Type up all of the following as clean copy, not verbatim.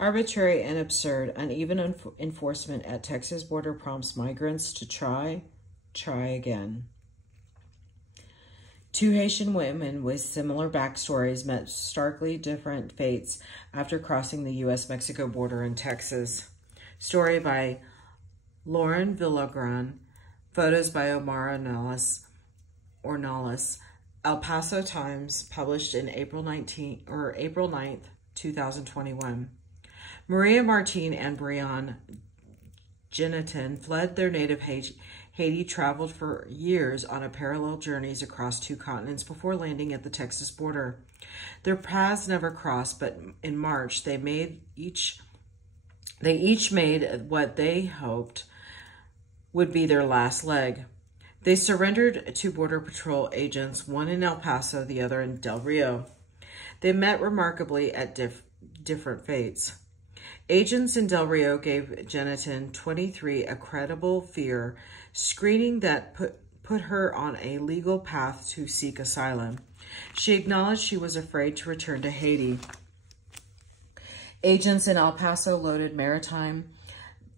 Arbitrary and absurd, uneven enforcement at Texas border prompts migrants to try again. Two Haitian women with similar backstories met starkly different fates after crossing the U.S.-Mexico border in Texas. Story by Lauren Villagran. Photos by Omar Ornelas. El Paso Times, published in April 9th, 2021. Maria Martin and Brianne Genetin fled their native Haiti, traveled for years on a parallel journeys across two continents before landing at the Texas border. Their paths never crossed, but in March they each made what they hoped would be their last leg. They surrendered to Border Patrol agents, one in El Paso, the other in Del Rio. They met remarkably at different fates. Agents in Del Rio gave Genetin 23 a credible fear, screening that put her on a legal path to seek asylum. She acknowledged she was afraid to return to Haiti. Agents in El Paso loaded Maritime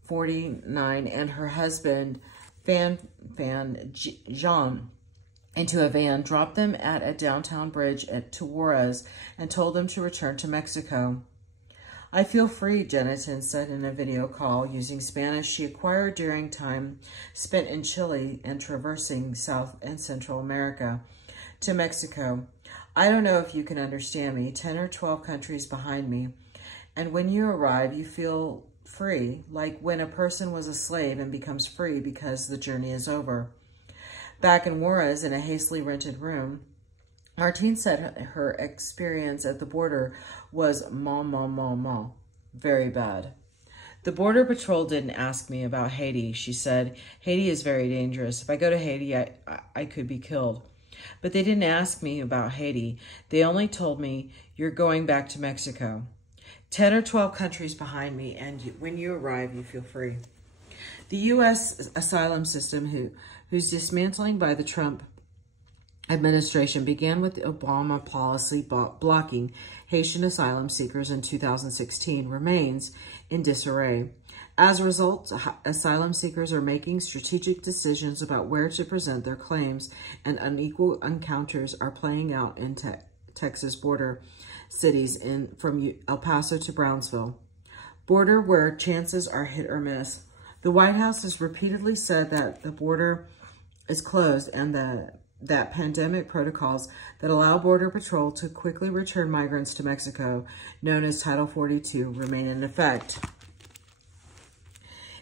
49 and her husband, Fan Jean, into a van, dropped them at a downtown bridge to Juarez, and told them to return to Mexico. I feel free, Genetin said in a video call using Spanish she acquired during time spent in Chile and traversing South and Central America to Mexico. I don't know if you can understand me, 10 or 12 countries behind me. And when you arrive, you feel free, like when a person was a slave and becomes free because the journey is over. Back in Juarez, in a hastily rented room, Martine said her experience at the border was very bad. The Border Patrol didn't ask me about Haiti. She said, Haiti is very dangerous. If I go to Haiti, I could be killed. But they didn't ask me about Haiti. They only told me, you're going back to Mexico. 10 or 12 countries behind me, and when you arrive, you feel free. The U.S. asylum system, whose dismantling by the Trump administration began with the Obama policy blocking Haitian asylum seekers in 2016, remains in disarray. As a result, asylum seekers are making strategic decisions about where to present their claims, and unequal encounters are playing out in Texas border cities from El Paso to Brownsville. Border where chances are hit or miss. The White House has repeatedly said that the border is closed and that pandemic protocols that allow Border Patrol to quickly return migrants to Mexico, known as Title 42, remain in effect.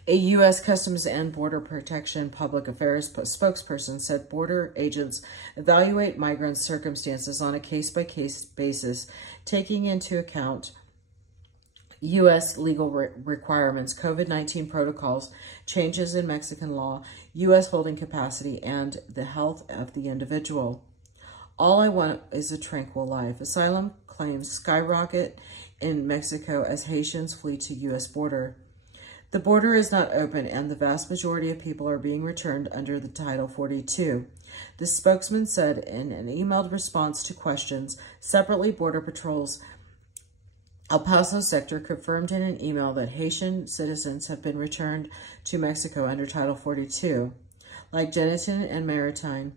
A U.S. Customs and Border Protection Public Affairs spokesperson said border agents evaluate migrants' circumstances on a case-by-case basis, taking into account U.S. legal requirements, COVID-19 protocols, changes in Mexican law, U.S. holding capacity, and the health of the individual. All I want is a tranquil life. Asylum claims skyrocket in Mexico as Haitians flee to U.S. border. The border is not open, and the vast majority of people are being returned under the Title 42. The spokesman said in an emailed response to questions. Separately, Border Patrol's El Paso sector confirmed in an email that Haitian citizens have been returned to Mexico under Title 42. Like Genetin and Maritime,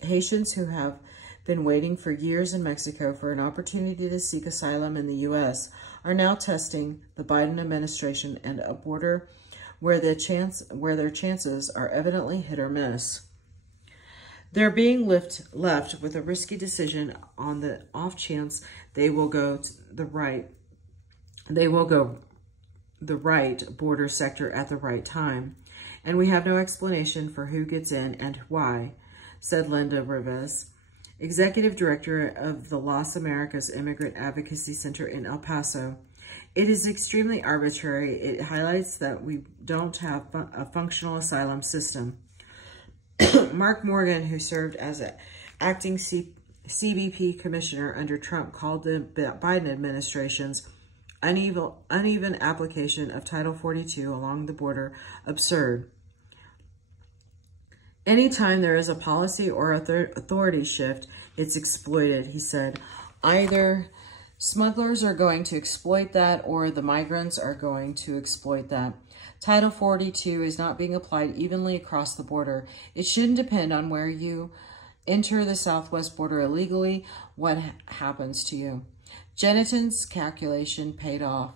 Haitians who have been waiting for years in Mexico for an opportunity to seek asylum in the U.S. are now testing the Biden administration and a border where their chances are evidently hit or miss. They're being left with a risky decision on the off chance they will go the right border sector at the right time. And we have no explanation for who gets in and why, said Linda Rivas, Executive Director of the Las Americas Immigrant Advocacy Center in El Paso. It is extremely arbitrary. It highlights that we don't have a functional asylum system. Mark Morgan, who served as an acting CBP commissioner under Trump, called the Biden administration's uneven application of Title 42 along the border absurd. Anytime there is a policy or authority shift, it's exploited, he said. Either Smugglers are going to exploit that, or the migrants are going to exploit that. Title 42 is not being applied evenly across the border. It shouldn't depend on where you enter the southwest border illegally, what happens to you. Jeniton's calculation paid off.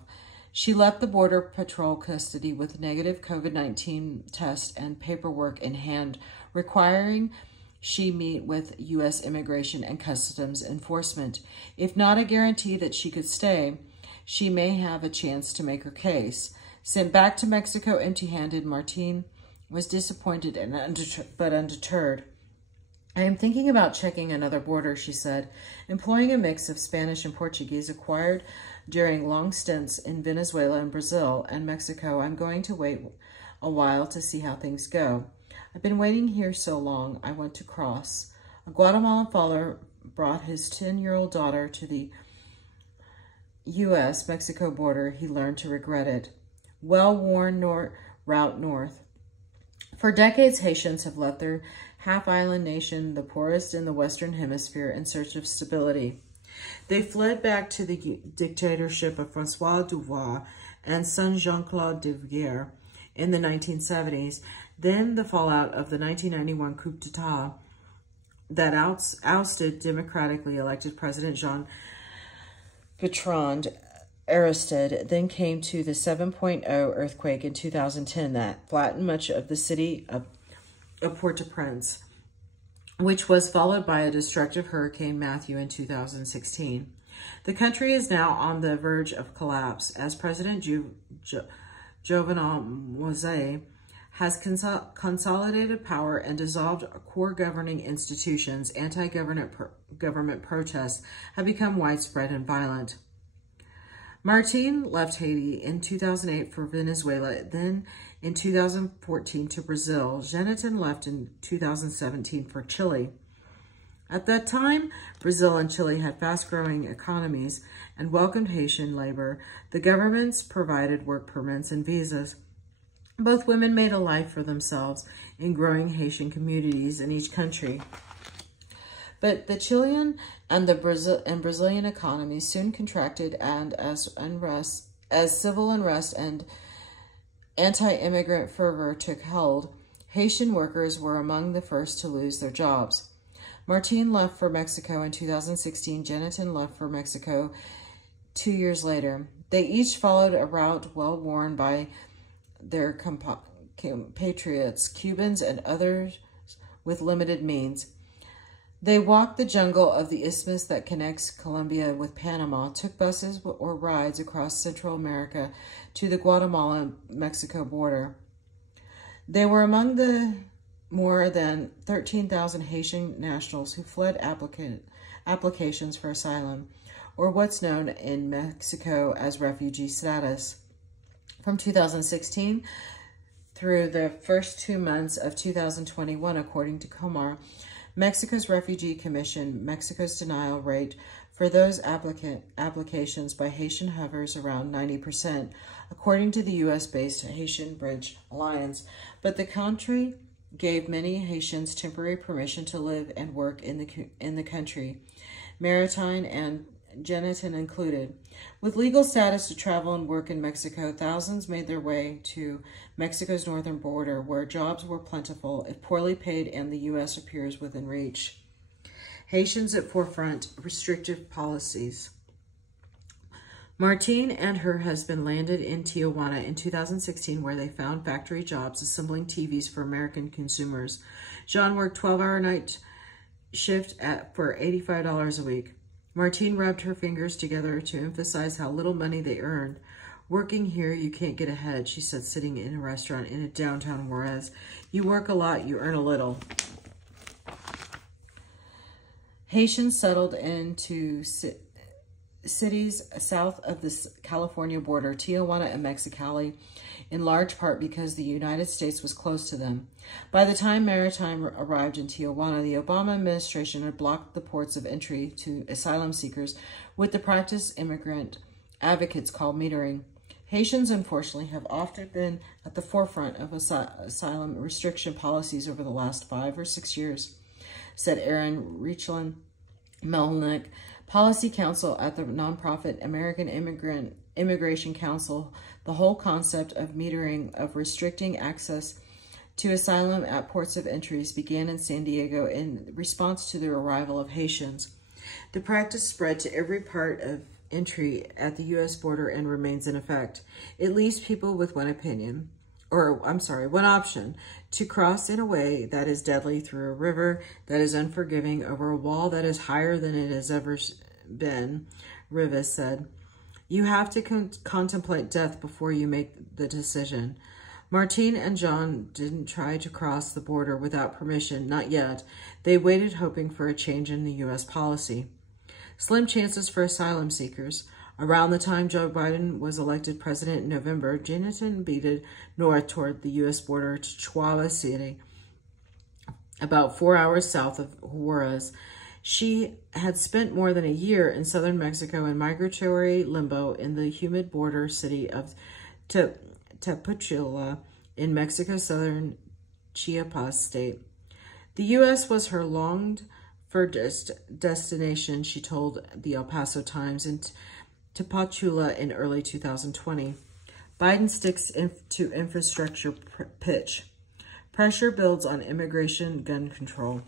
She left the Border Patrol custody with negative COVID-19 test and paperwork in hand, requiring she meet with U.S. Immigration and Customs Enforcement. If not a guarantee that she could stay, she may have a chance to make her case. Sent back to Mexico empty-handed, Martine was disappointed but undeterred. I am thinking about checking another border, she said, employing a mix of Spanish and Portuguese acquired during long stints in Venezuela and Brazil and Mexico. I'm going to wait a while to see how things go. I've been waiting here so long, I want to cross. A Guatemalan father brought his 10-year-old daughter to the U.S.-Mexico border. He learned to regret it. Well-worn route north. For decades, Haitians have left their half-island nation, the poorest in the Western Hemisphere, in search of stability. They fled back to the dictatorship of François Duvalier and son Jean-Claude Duvalier in the 1970s, then the fallout of the 1991 coup d'etat that ousted democratically elected President Jean Bertrand Aristide, then came to the 7.0 earthquake in 2010 that flattened much of the city of Port-au-Prince, which was followed by a destructive Hurricane Matthew in 2016. The country is now on the verge of collapse as President Jovenel Moise has consolidated power and dissolved core governing institutions. Anti-government protests have become widespread and violent. Martine left Haiti in 2008 for Venezuela, then in 2014 to Brazil. Jeniton left in 2017 for Chile. At that time, Brazil and Chile had fast-growing economies and welcomed Haitian labor. The governments provided work permits and visas. Both women made a life for themselves in growing Haitian communities in each country. But the Chilean and Brazilian economies soon contracted, and as civil unrest and anti-immigrant fervor took hold, Haitian workers were among the first to lose their jobs. Martine left for Mexico in 2016. Jeniton left for Mexico 2 years later. They each followed a route well worn by their compatriots, Cubans and others with limited means. They walked the jungle of the isthmus that connects Colombia with Panama, took buses or rides across Central America to the Guatemala-Mexico border. They were among the more than 13,000 Haitian nationals who fled applications for asylum, or what's known in Mexico as refugee status. From 2016 through the first 2 months of 2021, according to Omar, Mexico's Refugee Commission, Mexico's denial rate for those applications by Haitian hovers around 90%, according to the U.S.-based Haitian Bridge Alliance. But the country gave many Haitians temporary permission to live and work in the country, Maritime and Jeniton included. With legal status to travel and work in Mexico, thousands made their way to Mexico's northern border, where jobs were plentiful, if poorly paid, and the U.S. appears within reach. Haitians at forefront, restrictive policies. Martine and her husband landed in Tijuana in 2016, where they found factory jobs assembling TVs for American consumers. Jean worked 12-hour night shift for $85 a week. Martine rubbed her fingers together to emphasize how little money they earned. Working here, you can't get ahead, she said, sitting in a restaurant in a downtown Juarez. You work a lot, you earn a little. Haitians settled into cities south of the California border, Tijuana and Mexicali, in large part because the United States was close to them. By the time Maritime arrived in Tijuana, the Obama administration had blocked the ports of entry to asylum seekers with the practice immigrant advocates call metering. Haitians, unfortunately, have often been at the forefront of asylum restriction policies over the last 5 or 6 years, said Aaron Richland Melnick, Policy Council at the nonprofit American Immigration Council, the whole concept of metering, of restricting access to asylum at ports of entries, began in San Diego in response to the arrival of Haitians. The practice spread to every part of entry at the U.S. border and remains in effect. It leaves people with one option: to cross in a way that is deadly through a river that is unforgiving over a wall that is higher than it has ever been, Rivas said. You have to contemplate death before you make the decision. Martine and John didn't try to cross the border without permission, not yet. They waited, hoping for a change in the U.S. policy. Slim chances for asylum seekers. Around the time Joe Biden was elected president in November, Jonathan beaded north toward the U.S. border to Chihuahua City, about 4 hours south of Juarez. She had spent more than a year in southern Mexico in migratory limbo in the humid border city of Tapachula in Mexico's southern Chiapas state. The U.S. was her longed-for destination, she told the El Paso Times in Tapachula in early 2020. Biden sticks to infrastructure pitch. Pressure builds on immigration gun control.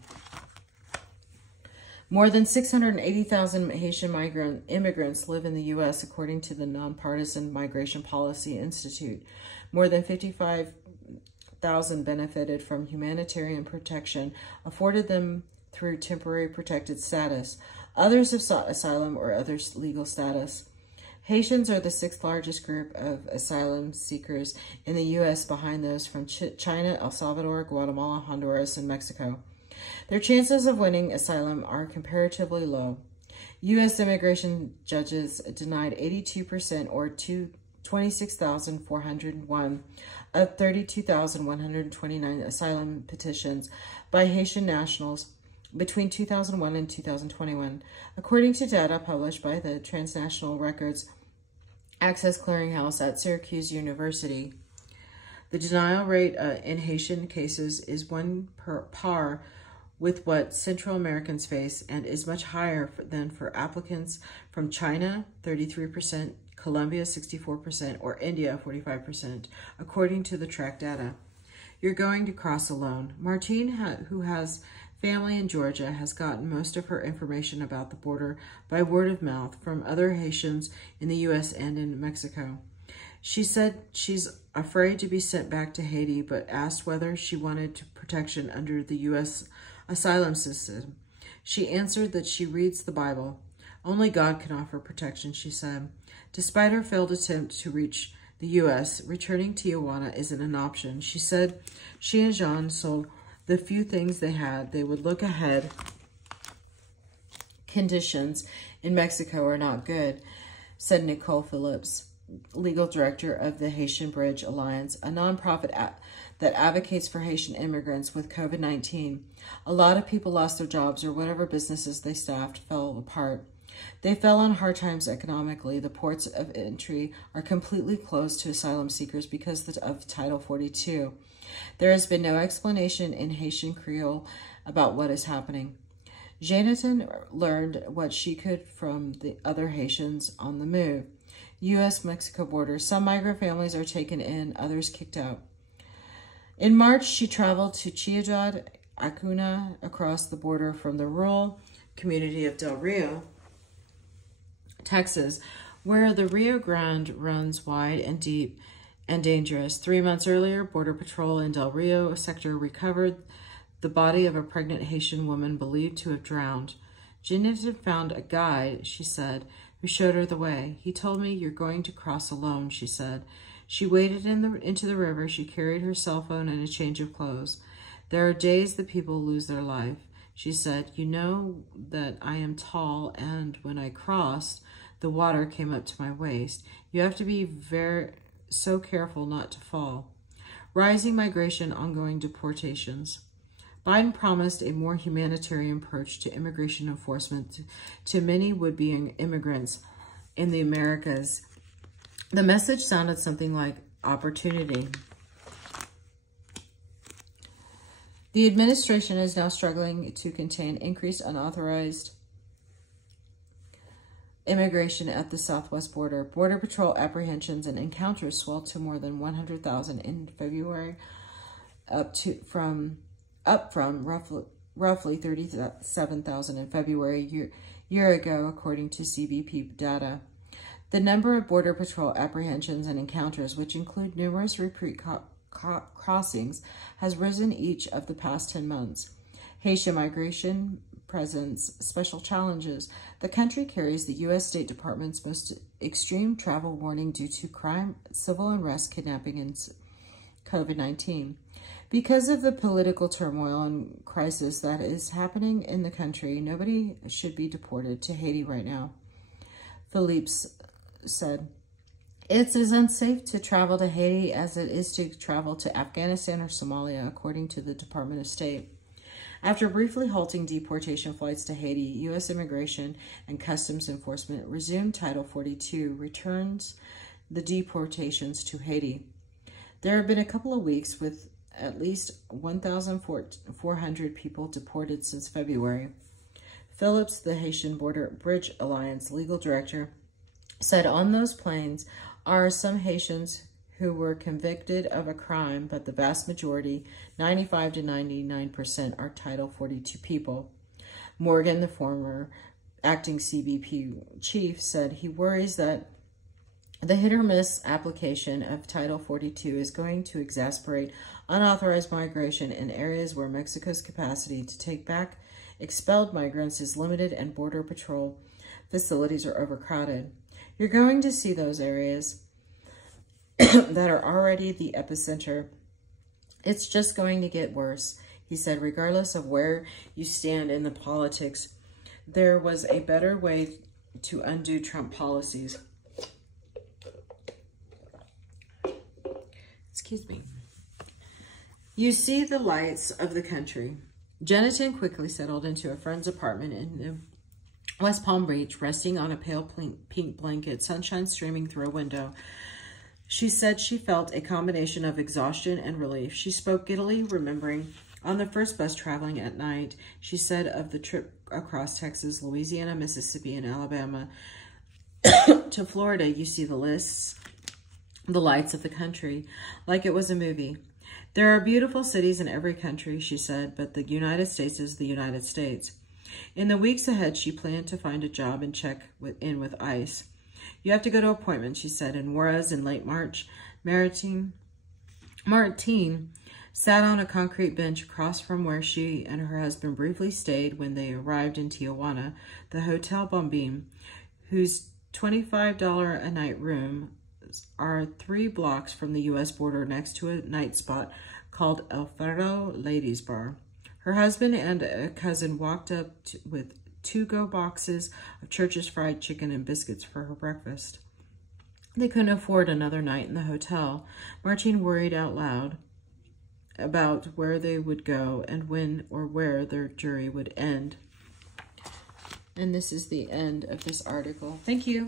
More than 680,000 Haitian immigrants live in the U.S., according to the Nonpartisan Migration Policy Institute. More than 55,000 benefited from humanitarian protection afforded them through temporary protected status. Others have sought asylum or other legal status. Haitians are the sixth largest group of asylum seekers in the U.S., behind those from China, El Salvador, Guatemala, Honduras, and Mexico. Their chances of winning asylum are comparatively low. U.S. immigration judges denied 82%, or 26,401, of 32,129 asylum petitions by Haitian nationals between 2001 and 2021, according to data published by the Transnational Records Access Clearinghouse at Syracuse University. The denial rate in Haitian cases is par with what Central Americans face and is much higher than for applicants from China, 33%, Colombia, 64%, or India, 45%, according to the track data. You're going to cross alone. Martine, who has family in Georgia, has gotten most of her information about the border by word of mouth from other Haitians in the U.S. and in Mexico. She said she's afraid to be sent back to Haiti, but asked whether she wanted protection under the U.S. asylum system. She answered that she reads the Bible. Only God can offer protection, she said. Despite her failed attempt to reach the U.S., returning to Tijuana isn't an option. She said she and Jean sold the few things they had. They would look ahead. Conditions in Mexico are not good, said Nicole Phillips, legal director of the Haitian Bridge Alliance, a nonprofit that advocates for Haitian immigrants with COVID-19. A lot of people lost their jobs, or whatever businesses they staffed fell apart. They fell on hard times economically. The ports of entry are completely closed to asylum seekers because of Title 42. There has been no explanation in Haitian Creole about what is happening. Jonathan learned what she could from the other Haitians on the move. U.S.-Mexico border. Some migrant families are taken in, others kicked out. In March, she traveled to Ciudad Acuna across the border from the rural community of Del Rio, Texas, where the Rio Grande runs wide and deep and dangerous. 3 months earlier, Border Patrol in Del Rio sector recovered the body of a pregnant Haitian woman believed to have drowned. Jonathan found a guide, she said, who showed her the way. He told me, "You're going to cross alone," she said. She waded into the river. She carried her cell phone and a change of clothes. "There are days that people lose their life," she said. "You know that I am tall, and when I crossed, the water came up to my waist. You have to be so careful not to fall." Rising migration, ongoing deportations. Biden promised a more humanitarian approach to immigration enforcement to many would-be immigrants in the Americas. The message sounded something like opportunity. The administration is now struggling to contain increased unauthorized Immigration at the southwest border. Border Patrol apprehensions and encounters swelled to more than 100,000 in February, up from roughly 37,000 in February year ago, according to CBP data. The number of Border Patrol apprehensions and encounters, which include numerous repeat crossings, has risen each of the past 10 months. Haitian migration presents special challenges. The country carries the U.S. State Department's most extreme travel warning due to crime, civil unrest, kidnapping, and COVID-19. Because of the political turmoil and crisis that is happening in the country, nobody should be deported to Haiti right now, Philippe said. It's as unsafe to travel to Haiti as it is to travel to Afghanistan or Somalia, according to the Department of State. After briefly halting deportation flights to Haiti, U.S. Immigration and Customs Enforcement resumed Title 42, returns the deportations to Haiti. There have been a couple of weeks with at least 1,400 people deported since February. Phillips, the Haitian Border Bridge Alliance legal director, said on those planes are some Haitians who were convicted of a crime, but the vast majority, 95 to 99%, are Title 42 people. Morgan, the former acting CBP chief, said he worries that the hit-or-miss application of Title 42 is going to exacerbate unauthorized migration in areas where Mexico's capacity to take back expelled migrants is limited and Border Patrol facilities are overcrowded. You're going to see those areas that are already the epicenter. It's just going to get worse, he said. Regardless of where you stand in the politics, there was a better way to undo Trump policies. Excuse me. You see the lights of the country. Jonathan quickly settled into a friend's apartment in West Palm Beach, resting on a pale pink blanket, sunshine streaming through a window. She said she felt a combination of exhaustion and relief. She spoke giddily, remembering on the first bus traveling at night, she said of the trip across Texas, Louisiana, Mississippi, and Alabama to Florida, you see the lists, the lights of the country, like it was a movie. There are beautiful cities in every country, she said, but the United States is the United States. In the weeks ahead, she planned to find a job and check in with ICE. You have to go to appointments, she said. In Juarez in late March, Martine sat on a concrete bench across from where she and her husband briefly stayed when they arrived in Tijuana, the Hotel Bombim, whose $25 a night room are 3 blocks from the U.S. border next to a night spot called El Ferro Ladies Bar. Her husband and a cousin walked up with 2-go boxes of Church's fried chicken and biscuits for her breakfast. They couldn't afford another night in the hotel. Martine worried out loud about where they would go and when or where their journey would end. And this is the end of this article. Thank you.